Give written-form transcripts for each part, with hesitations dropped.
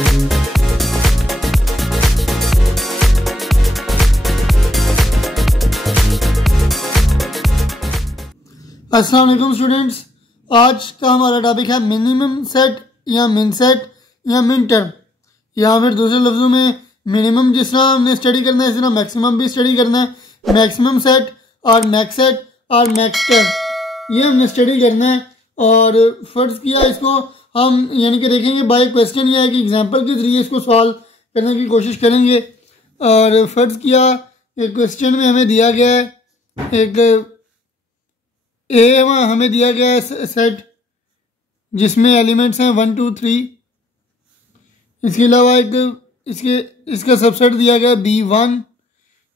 अस्सलाम वालेकुम स्टूडेंट्स, आज का हमारा टॉपिक है मिनिमम सेट या मिन सेट या मिन टर्म, या फिर दूसरे लफ्जों में मिनिमम जिस तरह हमने स्टडी करना है इस तरह मैक्सिमम भी स्टडी करना है। मैक्सिमम सेट और मैक्स सेट और मैक्स टर्म ये हमने स्टडी करना है। और फर्ज किया इसको हम यानी कि देखेंगे बाय क्वेश्चन, या एक एग्जाम्पल के जरिए इसको सॉल्व करने की कोशिश करेंगे। और फर्ज किया एक क्वेश्चन में हमें दिया गया है एक हमें दिया गया है सेट जिसमें एलिमेंट्स हैं 1 2 3। इसके अलावा इसका सबसेट दिया गया है B1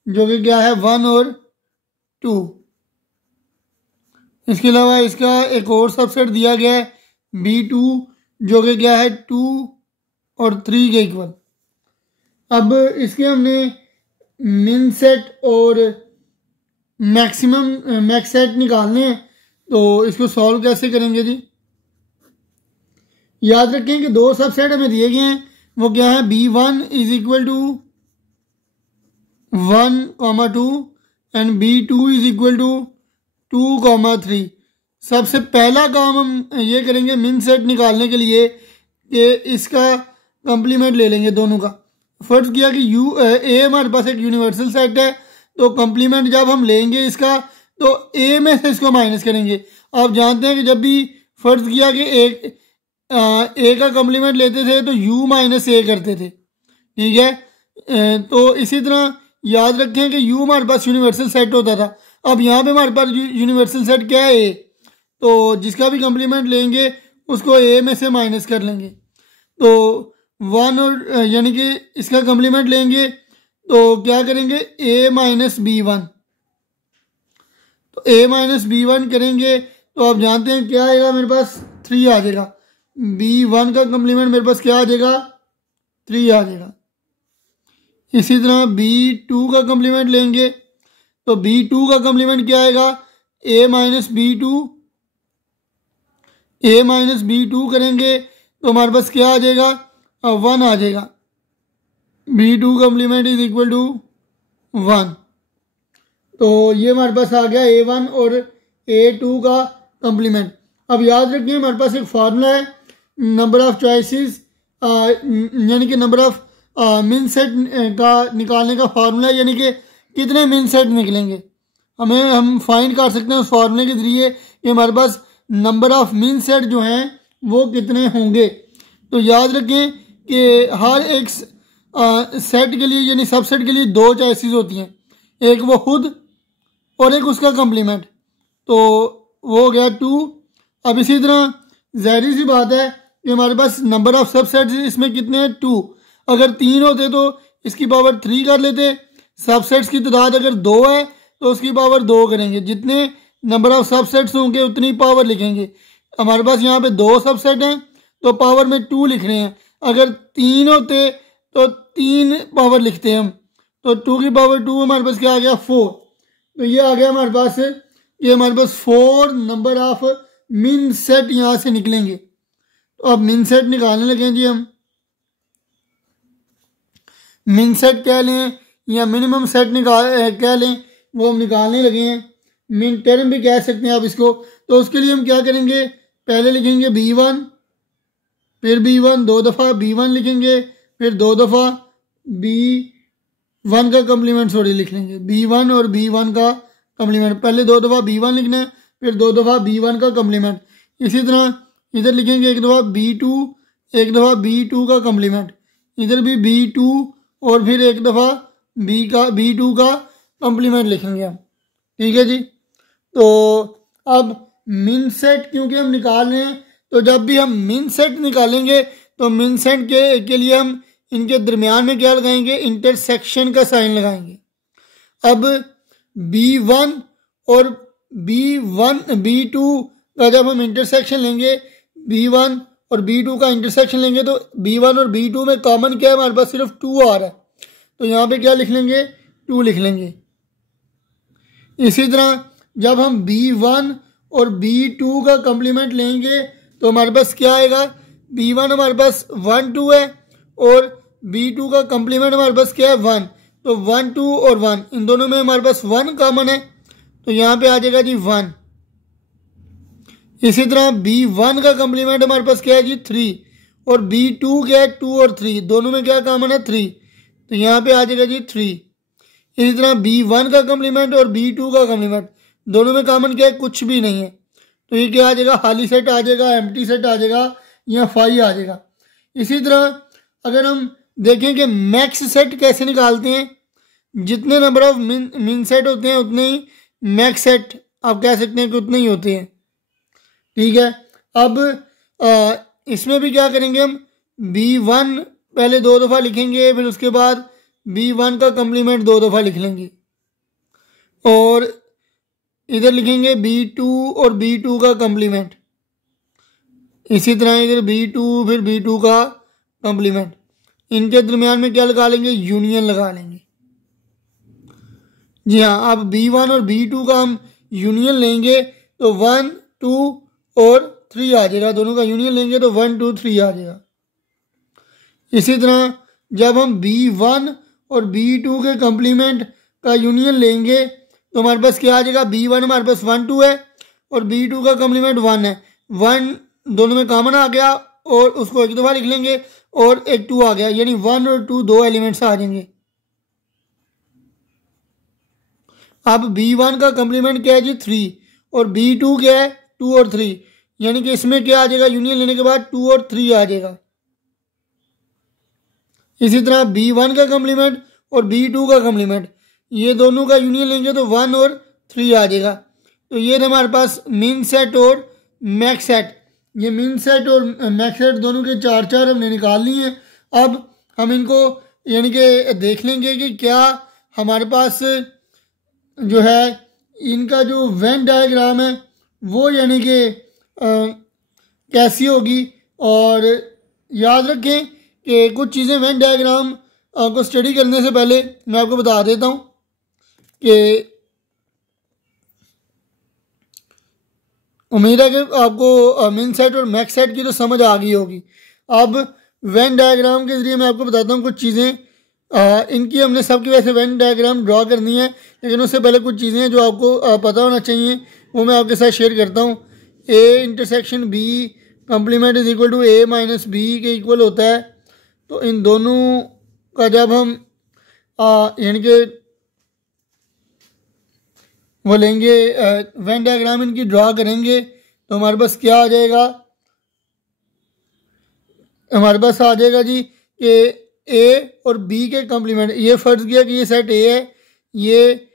जो कि क्या है 1 और 2। इसके अलावा इसका एक और सबसेट दिया गया है B2 जो कि क्या है 2 और 3 के इक्वल। अब इसके हमने मिन सेट और मैक्सिमम मैक्स सेट निकालने हैं, तो इसको सॉल्व कैसे करेंगे जी। याद रखें कि दो सबसेट हमें दिए गए हैं, वो क्या है B1 is equal to 1,2 and B2 is equal to 2,3। सबसे पहला काम हम ये करेंगे मिन सेट निकालने के लिए कि इसका कंप्लीमेंट ले लेंगे दोनों का। फर्ज किया कि ए हमारे पास एक यूनिवर्सल सेट है, तो कंप्लीमेंट जब हम लेंगे इसका तो ए में से इसको माइनस करेंगे। आप जानते हैं कि जब भी फर्ज किया कि ए का कंप्लीमेंट लेते थे तो यू माइनस ए करते थे, ठीक है। तो इसी तरह याद रखें कि यू हमारे पास यूनिवर्सल सेट होता था। अब यहाँ पे हमारे पास यूनिवर्सल सेट क्या है ए, तो जिसका भी कंप्लीमेंट लेंगे उसको ए में से माइनस कर लेंगे। तो 1 और यानी कि इसका कंप्लीमेंट लेंगे तो क्या करेंगे a माइनस B1। तो a माइनस B1 करेंगे तो आप जानते हैं क्या आएगा, मेरे पास 3 आ जाएगा। B1 का कंप्लीमेंट मेरे पास क्या आ जाएगा 3 आ जाएगा। इसी तरह B2 का कंप्लीमेंट लेंगे तो B2 का कंप्लीमेंट क्या आएगा a माइनस B2 करेंगे तो हमारे पास क्या आ जाएगा 1 आ जाएगा। B2 complement is equal to 1। तो ये हमारे पास आ गया A1 और A2 का कंप्लीमेंट। अब याद रखिए हमारे पास एक फार्मूला है नंबर ऑफ चॉइसेस यानी कि नंबर ऑफ मिन सेट का निकालने का फार्मूला है, यानी कि कितने मिन सेट निकलेंगे हम फाइंड कर सकते हैं उस फार्मूले के जरिए कि हमारे पास नंबर ऑफ मिन सेट जो हैं वो कितने होंगे। तो याद रखें कि हर एक सेट के लिए यानी सबसेट के लिए 2 चॉइसेस होती हैं, एक वो खुद और एक उसका कंप्लीमेंट, तो वो हो गया 2। अब इसी तरह ज़ाहिर सी बात है कि हमारे पास नंबर ऑफ सबसेट्स इसमें कितने हैं 2। अगर 3 होते तो इसकी पावर 3 कर लेते। सबसेट्स की तादाद अगर 2 है तो उसकी पावर 2 करेंगे, जितने नंबर ऑफ सबसेट्स होंगे उतनी पावर लिखेंगे। हमारे पास यहाँ पे 2 सबसेट हैं तो पावर में 2 लिख रहे हैं। अगर 3 होते तो 3 पावर लिखते हैं हम, तो 2 की पावर 2 हमारे पास क्या आ गया 4। तो ये आ गया हमारे पास, ये हमारे पास 4 नंबर ऑफ मिन सेट यहाँ से निकलेंगे। तो अब मिन सेट निकालने लगे जी हम। मिन सेट कह लें या मिनिमम सेट कह लें, वो हम निकालने लगे हैं। मिन टर्म भी कह सकते हैं आप इसको। तो उसके लिए हम क्या करेंगे, पहले लिखेंगे B1, फिर B1 2 दफ़ा B1 लिखेंगे, फिर 2 दफ़ा B1 का कंप्लीमेंट लिख लेंगे। B1 और B1 का कंप्लीमेंट, पहले 2 दफ़ा B1 लिखना है, फिर 2 दफ़ा B1 का कंप्लीमेंट। इसी तरह इधर लिखेंगे 1 दफ़ा B2, 1 दफ़ा B2 का कंप्लीमेंट, इधर भी B2 और फिर 1 दफ़ा B2 का कंप्लीमेंट लिखेंगे हम, ठीक है जी। तो अब मिन सेट क्योंकि हम निकाल रहे हैं, तो जब भी हम मिन सेट निकालेंगे तो मिन सेट के लिए हम इनके दरमियान में क्या लगाएंगे, इंटरसेक्शन का साइन लगाएंगे। अब B1 और B2 का जब हम इंटरसेक्शन लेंगे, B1 और B2 का इंटरसेक्शन लेंगे, तो B1 और B2 में कॉमन क्या है, हमारे पास सिर्फ 2 आ रहा है, तो यहाँ पे क्या लिख लेंगे 2 लिख लेंगे। इसी तरह जब हम B1 और B2 का कंप्लीमेंट लेंगे तो हमारे पास क्या आएगा, B1 हमारे पास 1 2 है और B2 का कंप्लीमेंट हमारे पास क्या है 1, तो 1 2 और 1 इन दोनों में हमारे पास 1 कॉमन है, तो यहाँ पे आ जाएगा जी 1। इसी तरह B1 का कंप्लीमेंट हमारे पास क्या है जी 3 और B2 क्या है 2 और 3 दोनों में क्या कॉमन है 3, तो यहाँ पे आ जाएगा जी 3। इसी तरह B1 का कंप्लीमेंट और B2 का कंप्लीमेंट दोनों में कॉमन क्या है, कुछ भी नहीं है, तो ये क्या आ जाएगा, खाली सेट आ जाएगा, एम्प्टी सेट आ जाएगा या फाई आ जाएगा। इसी तरह अगर हम देखें कि मैक्स सेट कैसे निकालते हैं, जितने नंबर ऑफ मिन सेट होते हैं उतने ही मैक्स सेट आप कह सकते हैं कि उतने ही होते हैं। ठीक है, अब इसमें भी क्या करेंगे, हम B1 पहले 2 दफ़ा लिखेंगे, फिर उसके बाद B1 का कंप्लीमेंट 2 दफ़ा लिख लेंगे और इधर लिखेंगे B2 और B2 का कंप्लीमेंट। इसी तरह इधर B2 फिर B2 का कंप्लीमेंट, इनके दरमियान में क्या लगा लेंगे, यूनियन लगा लेंगे। जी हाँ, अब B1 और B2 का हम यूनियन लेंगे तो 1 2 और 3 आ जाएगा, दोनों का यूनियन लेंगे तो 1 2 3 आ जाएगा। इसी तरह जब हम B1 और B2 के कंप्लीमेंट का यूनियन लेंगे तो हमारे पास क्या आ जाएगा, B1 हमारे पास 1 2 है और B2 का कंप्लीमेंट 1 है, 1 दोनों में कॉमन आ गया और उसको एक दफ़ा लिख लेंगे और एक 2 आ गया, यानी 1 और 2 दो एलिमेंट्स आ जाएंगे। अब B1 का कंप्लीमेंट क्या है जी 3 और B2 क्या है 2 और 3, यानी कि इसमें क्या आ जाएगा, यूनियन लेने के बाद 2 और 3 आ जाएगा। इसी तरह B1 का कंप्लीमेंट और B2 का कंप्लीमेंट ये दोनों का यूनियन लेंगे तो 1 और 3 आ जाएगा। तो ये हमारे पास मिन सेट और मैक्स सेट, ये मिन सेट और मैक्स सेट दोनों के 4 4 हमने निकाल लिए हैं। अब हम इनको यानी कि देख लेंगे कि क्या हमारे पास जो है इनका जो वेन डायग्राम है वो यानी कि कैसी होगी। और याद रखें कि कुछ चीज़ें वेन डायग्राम को स्टडी करने से पहले मैं आपको बता देता हूँ कि उम्मीद है कि आपको मिन सेट और मैक्स सेट की तो समझ आ गई होगी। अब वेन डायग्राम के ज़रिए मैं आपको बताता हूँ कुछ चीज़ें, इनकी हमने सबकी वैसे वेन डायग्राम ड्रॉ करनी है, लेकिन उससे पहले कुछ चीज़ें जो आपको पता होना चाहिए वो मैं आपके साथ शेयर करता हूँ। A intersection B complement is equal to A minus B के इक्वल होता है, तो इन दोनों का जब हम यानी कि वो लेंगे वेन डायग्राम इनकी ड्रॉ करेंगे तो हमारे पास क्या आ जाएगा, हमारे पास आ जाएगा जी कि A और B के कंप्लीमेंट, ये फर्ज किया कि ये सेट A है ये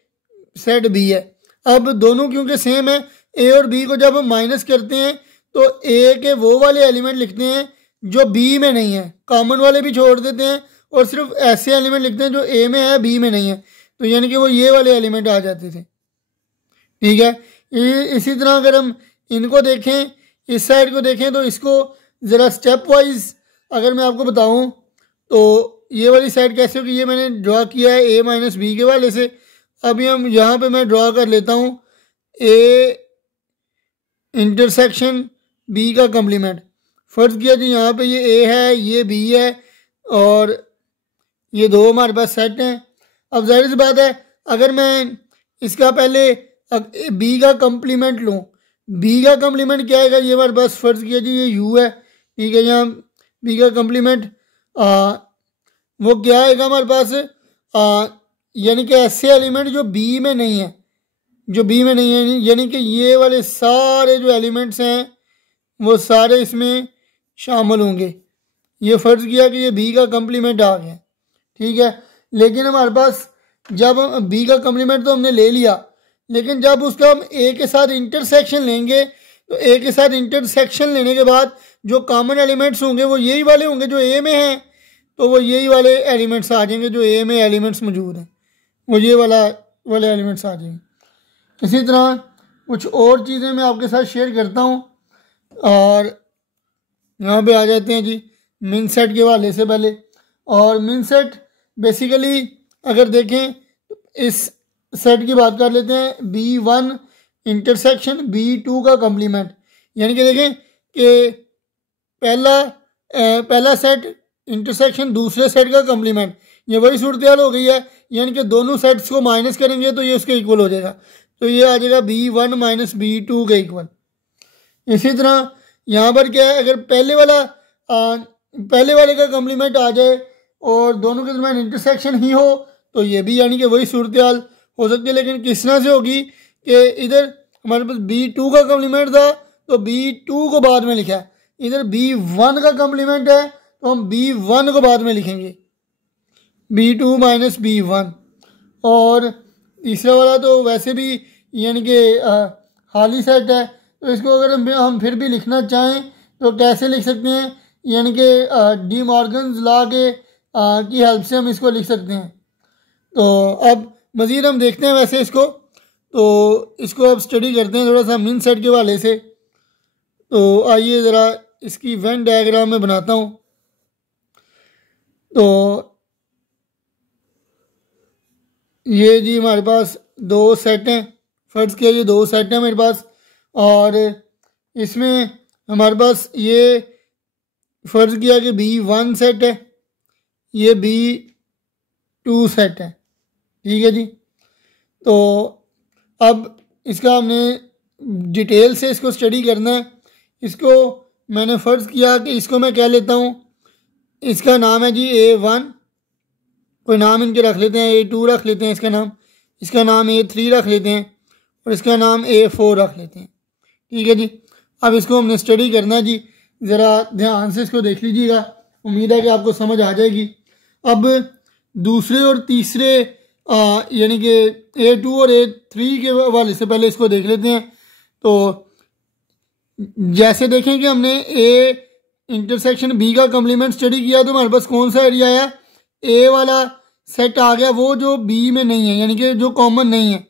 सेट B है। अब दोनों क्योंकि सेम है, A और B को जब हम माइनस करते हैं तो A के वो वाले एलिमेंट लिखते हैं जो B में नहीं है, कॉमन वाले भी छोड़ देते हैं और सिर्फ ऐसे एलिमेंट लिखते हैं जो A में है B में नहीं है, तो यानी कि वो ये वाले एलिमेंट आ जाते थे। ठीक है, इसी तरह अगर हम इनको देखें, इस साइड को देखें तो इसको ज़रा स्टेप वाइज अगर मैं आपको बताऊं तो ये वाली साइड कैसे होगी, ये मैंने ड्रॉ किया है A माइनस B के वाले से। अभी हम यहाँ पे मैं ड्रॉ कर लेता हूँ A इंटरसेक्शन B का कंप्लीमेंट। फर्ज किया जी यहाँ पे ये A है ये B है और ये दो हमारे पास सेट हैं। अब जाहिर सी बात है अगर मैं इसका पहले B का कंप्लीमेंट लूँ, B का कंप्लीमेंट क्या आएगा, ये हमारे पास फर्ज किया जी ये U है। ठीक है, यहाँ B का कंप्लीमेंट वो क्या आएगा हमारे पास यानी कि ऐसे एलिमेंट जो B में नहीं है, जो B में नहीं है, यानी कि ये वाले सारे जो एलिमेंट्स हैं वो सारे इसमें शामिल होंगे। ये फर्ज किया कि ये B का कंप्लीमेंट आ गया। ठीक है, लेकिन हमारे पास जब हम B का कंप्लीमेंट तो हमने ले लिया, लेकिन जब उसका हम A के साथ इंटरसेक्शन लेंगे तो A के साथ इंटरसेक्शन लेने के बाद जो कॉमन एलिमेंट्स होंगे वो यही वाले होंगे जो A में हैं, तो वो यही वाले एलिमेंट्स आ जाएंगे जो A में एलिमेंट्स मौजूद हैं, वो ये वाले एलिमेंट्स आ जाएंगे। इसी तरह कुछ और चीज़ें मैं आपके साथ शेयर करता हूँ और यहाँ पे आ जाते हैं जी मिन सेट के हवाले से पहले। और मिन सेट बेसिकली अगर देखें इस सेट की बात कर लेते हैं, B1 इंटरसेक्शन B2 का कंप्लीमेंट, यानी कि देखें कि पहला सेट इंटरसेक्शन दूसरे सेट का कम्प्लीमेंट, ये वही सूरत हाल हो गई है, यानी कि दोनों सेट्स को माइनस करेंगे तो ये उसके इक्वल हो जाएगा, तो ये आ जाएगा B1 माइनस B2 के इक्वल। इसी तरह यहाँ पर क्या है, अगर पहले वाले का कम्प्लीमेंट आ जाए और दोनों के दरमियान इंटरसेक्शन ही हो तो ये भी यानी कि वही सूरत हाल हो सकती है, लेकिन किस तरह से होगी कि इधर हमारे पास B2 का कम्प्लीमेंट था तो B2 को बाद में लिखा है, इधर B1 का कम्प्लीमेंट है तो हम B1 को बाद में लिखेंगे, B2 माइनस B1। और तीसरा वाला तो वैसे भी यानी कि खाली सेट है, तो इसको अगर हम फिर भी लिखना चाहें तो कैसे लिख सकते हैं, यानी कि डी मॉर्गन्स लॉ के की हेल्प से हम इसको लिख सकते हैं। तो अब मज़ीद हम देखते हैं वैसे इसको, तो इसको अब स्टडी करते हैं थोड़ा सा मिन सेट के हवाले से। तो आइए ज़रा इसकी वेन डायग्राम में बनाता हूँ। तो ये जी हमारे पास दो सेट हैं, फर्ज किया ये दो सेट हैं मेरे पास, और इसमें हमारे पास ये फर्ज किया कि B1 सेट है, ये B2 सेट है, ठीक है जी। तो अब इसका हमने डिटेल से इसको स्टडी करना है। इसको मैंने फ़र्ज़ किया कि इसको मैं कह लेता हूँ, इसका नाम है जी A1, कोई नाम इनके रख लेते हैं, A2 रख लेते हैं इसका नाम A3 रख लेते हैं, और इसका नाम A4 रख लेते हैं, ठीक है जी। अब इसको हमने स्टडी करना है जी, ज़रा ध्यान से इसको देख लीजिएगा, उम्मीद है कि आपको समझ आ जाएगी। अब दूसरे और तीसरे यानी कि A2 और A3 के हवाले से पहले इसको देख लेते हैं। तो जैसे देखें कि हमने A इंटरसेक्शन B का कम्प्लीमेंट स्टडी किया तो हमारे पास कौन सा एरिया आया, A वाला सेट आ गया, वो जो B में नहीं है, यानी कि जो कॉमन नहीं है।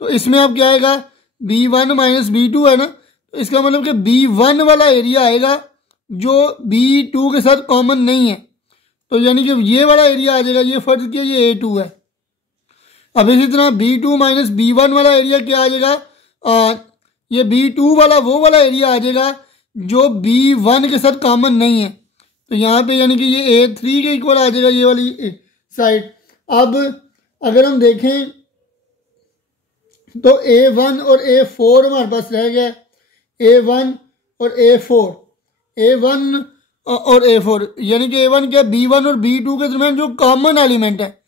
तो इसमें अब क्या आएगा, B1 माइनस B2 है ना, तो इसका मतलब कि B1 वाला एरिया आएगा जो B2 के साथ कॉमन नहीं है, तो यानी कि ये वाला एरिया आ जाएगा, ये फर्ज किया ये A2 है। अब इसी तरह B2 माइनस B1 वाला एरिया क्या आ जाएगा, ये B2 वाला वो वाला एरिया आ जाएगा जो B1 के साथ कॉमन नहीं है, तो यहाँ पे यानी कि ये A3 के इक्वल आ जाएगा ये वाली साइड। अब अगर हम देखें तो A1 और A4 हमारे पास रह गया, A1 और A4 यानी कि A1 क्या, B1 और B2 के दरमियान जो कॉमन एलिमेंट है,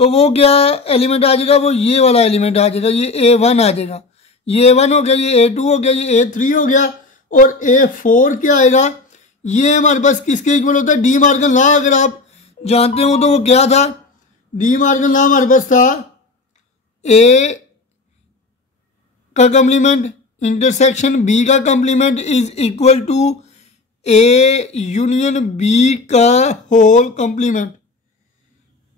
तो वो क्या एलिमेंट आ जाएगा, वो ये वाला एलिमेंट आ जाएगा, ये A1 आ जाएगा, ये A1 हो गया, ये A2 हो गया, ये A3 हो गया, और A4 क्या आएगा, ये हमारे पास किसके इक्वल होता है, डी मॉर्गन लॉ अगर आप जानते हो तो वो क्या था, डी मॉर्गन लॉ हमारे पास था A का कम्प्लीमेंट इंटरसेक्शन B का complement is equal to A union B का होल कम्प्लीमेंट।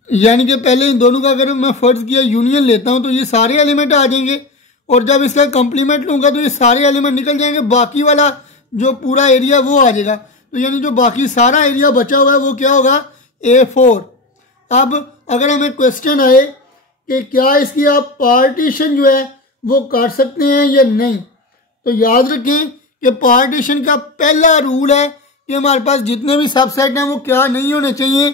यानी कि पहले इन दोनों का अगर मैं फर्ज किया यूनियन लेता हूं तो ये सारे एलिमेंट आ जाएंगे, और जब इसका कम्प्लीमेंट लूंगा तो ये सारे एलिमेंट निकल जाएंगे, बाकी वाला जो पूरा एरिया वो आ जाएगा, तो यानी जो बाकी सारा एरिया बचा हुआ है वो क्या होगा, A4। अब अगर हमें क्वेश्चन आए कि क्या इसकी आप पार्टीशन जो है वो काट सकते हैं या नहीं, तो याद रखें कि पार्टीशन का पहला रूल है कि हमारे पास जितने भी सबसेट हैं वो क्या नहीं होने चाहिए।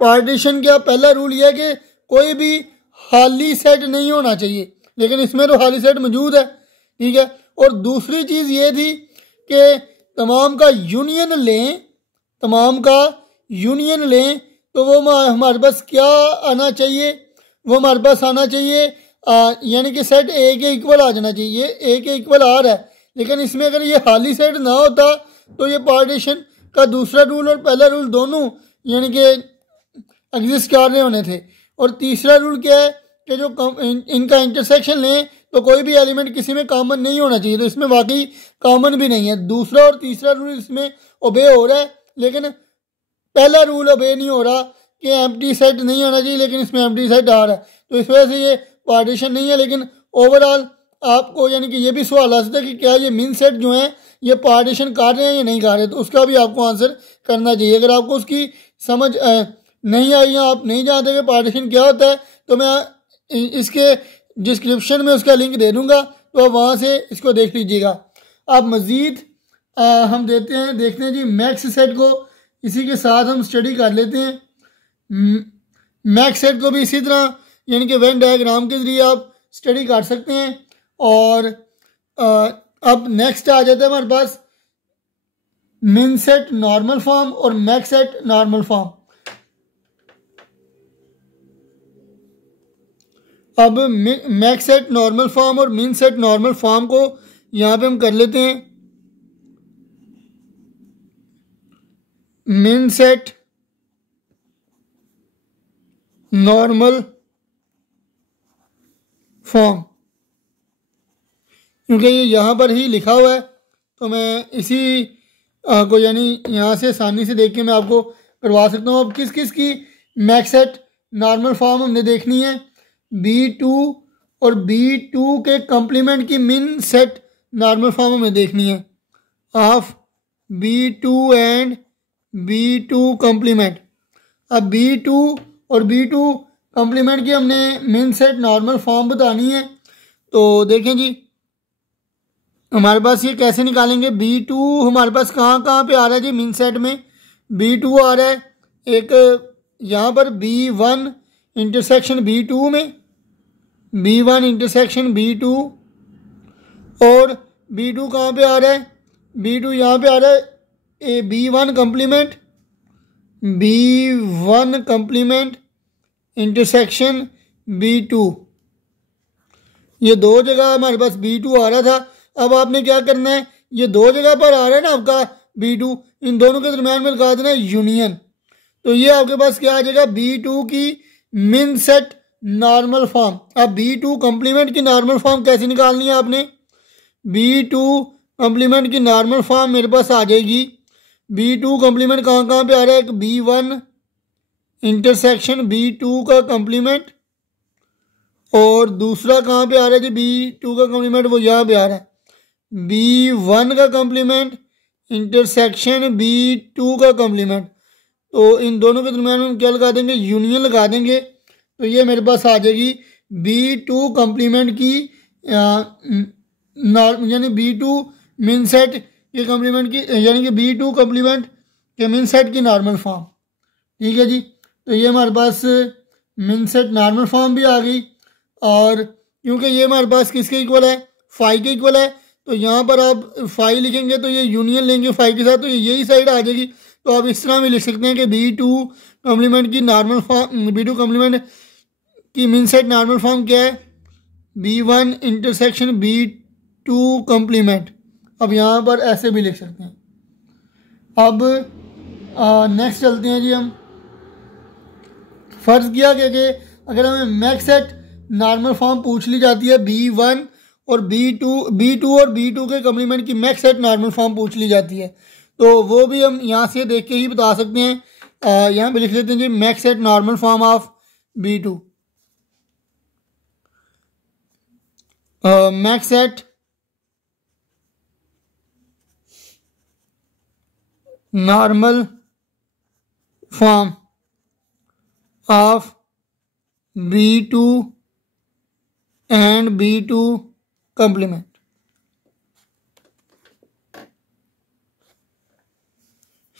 पार्टीशन का पहला रूल यह है कि कोई भी खाली सेट नहीं होना चाहिए, लेकिन इसमें तो खाली सेट मौजूद है, ठीक है। और दूसरी चीज़ ये थी कि तमाम का यूनियन लें तो वो हमारे पास क्या आना चाहिए, वो हमारे पास आना चाहिए यानी कि सेट A के इक्वल आ जाना चाहिए, ये A के इक्वल आ रहा है, लेकिन इसमें अगर ये खाली सेट ना होता तो ये पार्टीशन का दूसरा रूल और पहला रूल दोनों यानी कि एग्जिस्ट कर रहे होने थे। और तीसरा रूल क्या है कि जो इनका इंटरसेक्शन लें तो कोई भी एलिमेंट किसी में कॉमन नहीं होना चाहिए, तो इसमें वाकई कॉमन भी नहीं है। दूसरा और तीसरा रूल इसमें ओबे हो रहा है, लेकिन पहला रूल ओबे नहीं हो रहा कि एम्प्टी सेट नहीं आना चाहिए, लेकिन इसमें एम्प्टी सेट आ रहा है, तो इस वजह से ये पार्टीशन नहीं है। लेकिन ओवरऑल आपको यानी कि ये भी सवाल आ सकता है कि क्या ये मिन सेट जो है ये पार्टीशन कर रहे हैं या नहीं कर रहे, तो उसका भी आपको आंसर करना चाहिए। अगर आपको उसकी समझ नहीं आई या आप नहीं जानते कि पार्टीशन क्या होता है, तो मैं इसके डिस्क्रिप्शन में उसका लिंक दे दूंगा, तो आप वहाँ से इसको देख लीजिएगा। अब मज़ीद हम देखते हैं जी मैक्स सेट को, इसी के साथ हम स्टडी कर लेते हैं मैक्स सेट को भी इसी तरह, यानी कि वेन डायग्राम के ज़रिए आप स्टडी कर सकते हैं। और अब नेक्स्ट आ जाता है हमारे पास मिन सेट नॉर्मल फॉर्म और मैक्स सेट नॉर्मल फॉर्म। अब मैक्स सेट नॉर्मल फॉर्म और मिन सेट नॉर्मल फॉर्म को यहां पे हम कर लेते हैं। मिन सेट नॉर्मल फॉर्म, क्योंकि ये यहाँ पर ही लिखा हुआ है तो मैं इसी को यानी यहाँ से आसानी से देख के मैं आपको करवा सकता हूँ। अब किस किस की मैक्स सेट नॉर्मल फॉर्म हमने देखनी है, B2 और B2 के कंप्लीमेंट की मिन सेट नॉर्मल फॉर्म हमें देखनी है of B2 and B2 complement. अब B2 और B2 कंप्लीमेंट की हमने मिन सेट नॉर्मल फॉर्म बतानी है। तो देखें जी हमारे पास ये कैसे निकालेंगे। B2 हमारे पास कहाँ कहाँ पे आ रहा है जी मिन सेट में। B2 आ रहा है एक यहाँ पर B1 इंटरसेक्शन B2 में, B1 इंटरसेक्शन B2, और B2 कहाँ पे आ रहा है, B2 यहाँ पे आ रहा है B1 complement, B1 complement intersection B2। ये दो जगह हमारे पास B2 आ रहा था। अब आपने क्या करना है, ये दो जगह पर आ रहा है ना आपका B2, इन दोनों के दरमियान में लगा देना है यूनियन। तो ये आपके पास क्या आ जाएगा, B2 की मिन सेट नॉर्मल फॉर्म। अब B2 कंप्लीमेंट की नॉर्मल फॉर्म कैसे निकालनी है आपने, B2 कंप्लीमेंट की नॉर्मल फॉर्म मेरे पास आ जाएगी। B2 कंप्लीमेंट कहाँ कहाँ पे आ रहा है, एक B1 इंटरसेक्शन B2 का कंप्लीमेंट, और दूसरा कहाँ पे आ रहा है जी B2 का कंप्लीमेंट, वो यहाँ पे आ रहा है B1 का कंप्लीमेंट इंटरसेक्शन B2 का कंप्लीमेंट। तो इन दोनों के दरमियान में हम क्या लगा देंगे, यूनियन लगा देंगे। तो ये मेरे पास आ जाएगी B2 कंप्लीमेंट की यानी B2 मिन सेट के कंप्लीमेंट की, यानी कि B2 कंप्लीमेंट के मिन सेट की नॉर्मल फॉर्म। ठीक है जी, तो ये हमारे पास मिन सेट नॉर्मल फॉर्म भी आ गई। और क्योंकि ये हमारे पास किसके इक्वल है, फाई के इक्वल है, तो यहाँ पर आप फाई लिखेंगे तो ये यूनियन लेंगे फाई के साथ, तो यही साइड आ जाएगी। तो आप इस तरह भी लिख सकते हैं कि B2 कंप्लीमेंट की नॉर्मल फॉर्म, B2 कंप्लीमेंट की मिन सेट नॉर्मल फॉर्म क्या है, B1 इंटरसेक्शन B2 कंप्लीमेंट। अब यहाँ पर ऐसे भी लिख सकते हैं। अब नेक्स्ट चलते हैं जी हम। फर्ज किया गया कि अगर हमें मैक्स सेट नॉर्मल फॉर्म पूछ ली जाती है, B1 और B2 और B2 के कंप्लीमेंट की मैक्स सेट नॉर्मल फॉर्म पूछ ली जाती है, तो वो भी हम यहाँ से देख के ही बता सकते हैं। यहाँ पे लिख लेते हैं जी max set normal form of B2। Max set normal form of B2 and B2 complement.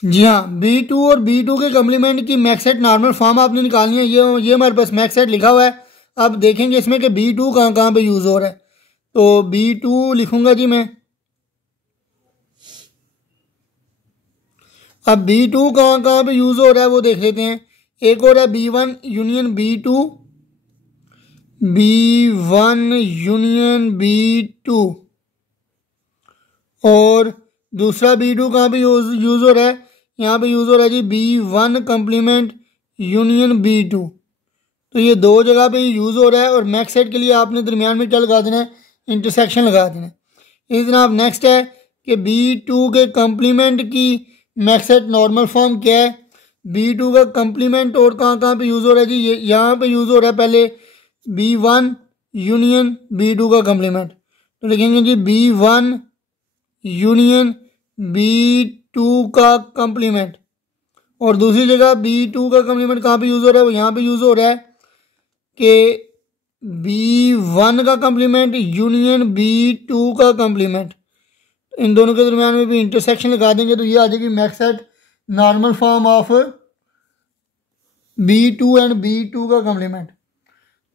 जी हाँ, B2 और B2 के कंप्लीमेंट की मैक्स सेट नॉर्मल फॉर्म आपने निकालनी है। ये हमारे पास मैक्स सेट लिखा हुआ है। अब देखेंगे इसमें कि B2 कहाँ कहाँ पे यूज़ हो रहा है। तो B2 लिखूंगा जी मैं। अब B2 कहाँ कहाँ पे यूज़ हो रहा है वो देख लेते हैं। एक हो रहा है B1 union B2, B1 union B2, और दूसरा B2 कहाँ पे यूज़ हो रहा है, यहाँ पे यूज़ हो रहा है जी B1 कंप्लीमेंट यूनियन B2। तो ये दो जगह पे यूज़ हो रहा है। और मैक्स सेट के लिए आपने दरमियान में क्या लगा देना है, इंटरसेक्शन लगा देना है। इस तरह अब नेक्स्ट है कि B2 के कंप्लीमेंट की मैक्स सेट नॉर्मल फॉर्म क्या है। B2 का कंप्लीमेंट और कहाँ कहाँ पे यूज़ हो रहा है जी, ये यहाँ पे यूज़ हो रहा है पहले B1 यूनियन B2 का कंप्लीमेंट। तो लिखेंगे जी B1 यूनियन B2 का कंप्लीमेंट। और दूसरी जगह B2 का कंप्लीमेंट कहाँ पे यूज़ हो रहा है, वो यहाँ पे यूज़ हो रहा है कि B1 का कंप्लीमेंट यूनियन B2 का कंप्लीमेंट। इन दोनों के दरमियान में भी इंटरसेक्शन लगा देंगे तो ये आ जाएगी max set normal form of B2 and B2 का कम्प्लीमेंट।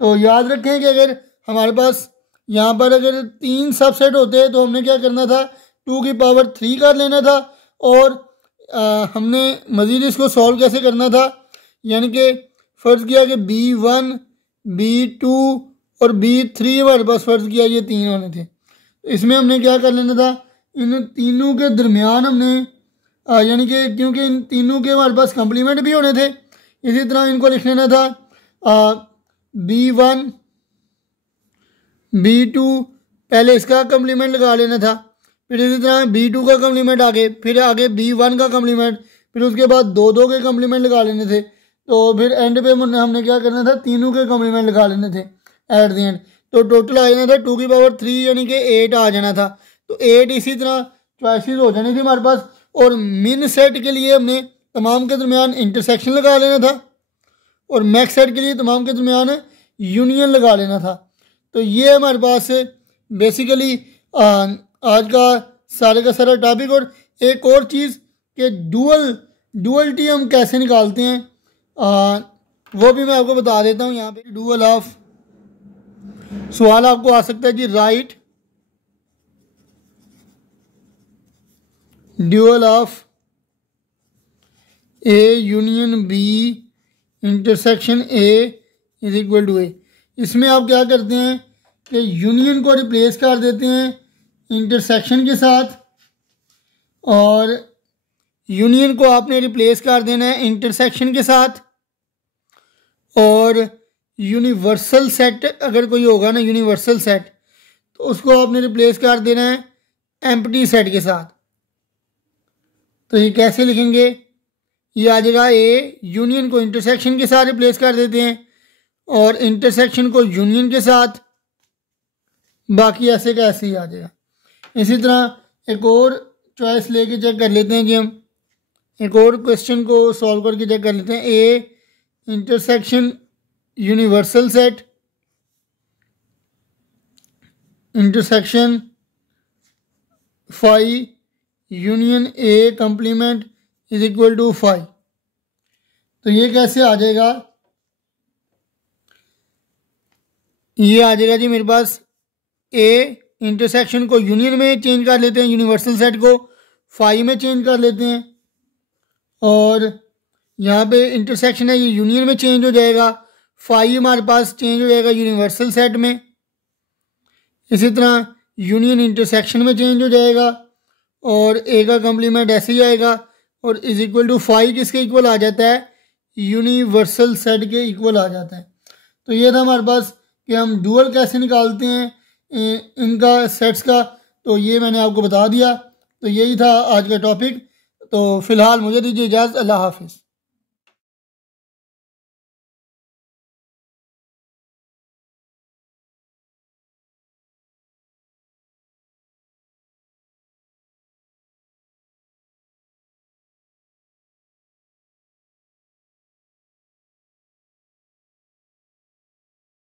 तो याद रखें कि अगर हमारे पास यहाँ पर अगर 3 सबसेट होते हैं तो हमने क्या करना था, 2 की पावर 3 कर लेना था। और हमने मज़ीद इसको सॉल्व कैसे करना था, यानी कि फ़र्ज़ किया कि B1, B2 और B3 हमारे पास फ़र्ज़ किया ये 3 होने थे। तो इसमें हमने क्या कर लेना था, इन तीनों के दरमियान हमने यानी कि क्योंकि इन तीनों के हमारे पास कम्प्लीमेंट भी होने थे, इसी तरह इनको लिख लेना था B1 B2, पहले इसका कम्प्लीमेंट लगा लेना था, फिर इसी तरह B2 का कम्प्लीमेंट आगे, फिर आगे B1 का कम्प्लीमेंट, फिर उसके बाद 2 के कम्प्लीमेंट लगा लेने थे। तो फिर एंड पे हमने क्या करना था, तीनों के कम्प्लीमेंट लगा लेने थे एट द एंड। तो टोटल आ जाना था 2 की पावर 3 यानी कि 8 आ जाना था। तो 8 इसी तरह चॉइसेस हो जानी थी हमारे पास। और मिन सेट के लिए हमने तमाम के दरमियान इंटरसेक्शन लगा लेना था, और मैक्स सेट के लिए तमाम के दरमियान यूनियन लगा लेना था। तो ये हमारे पास बेसिकली आज का सारा टॉपिक। और एक और चीज़ कि डुअलिटी हम कैसे निकालते हैं वो भी मैं आपको बता देता हूँ। यहाँ पे डुअल ऑफ, सवाल आपको आ सकता है कि right dual of A union B intersection A is equal to A। इसमें आप क्या करते हैं कि यूनियन को रिप्लेस कर देते हैं इंटरसेक्शन के साथ, और यूनियन को आपने रिप्लेस कर देना है इंटरसेक्शन के साथ। और यूनिवर्सल सेट अगर कोई होगा ना, यूनिवर्सल सेट, तो उसको आपने रिप्लेस कर देना है एम्प्टी सेट के साथ। तो ये कैसे लिखेंगे, ये आ जाएगा A यूनियन को इंटरसेक्शन के साथ रिप्लेस कर देते हैं और इंटरसेक्शन को यूनियन के साथ, बाकी ऐसे का ऐसे ही आ जाएगा। इसी तरह एक और चॉइस लेके चेक कर लेते हैं कि हम एक और क्वेश्चन को सॉल्व करके चेक कर लेते हैं। A intersection universal set intersection phi union A complement is equal to 5। तो ये कैसे आ जाएगा, ये आ जाएगा जी मेरे पास A इंटरसेक्शन को यूनियन में चेंज कर लेते हैं, यूनिवर्सल सेट को 5 में चेंज कर लेते हैं, और यहाँ पे इंटरसेक्शन है ये यूनियन में चेंज हो जाएगा, 5 हमारे पास चेंज हो जाएगा यूनिवर्सल सेट में। इसी तरह यूनियन इंटरसेक्शन में चेंज हो जाएगा और A का कम्प्लीमेंट ऐसे ही आएगा, और इज इक्वल टू 5 किसके इक्वल आ जाता है, यूनिवर्सल सेट के इक्वल आ जाता है। तो ये था हमारे पास कि हम डुअल कैसे निकालते हैं इनका सेट्स का। तो ये मैंने आपको बता दिया। तो यही था आज का टॉपिक। तो फ़िलहाल मुझे दीजिए इजाज़त। अल्लाह हाफिज़।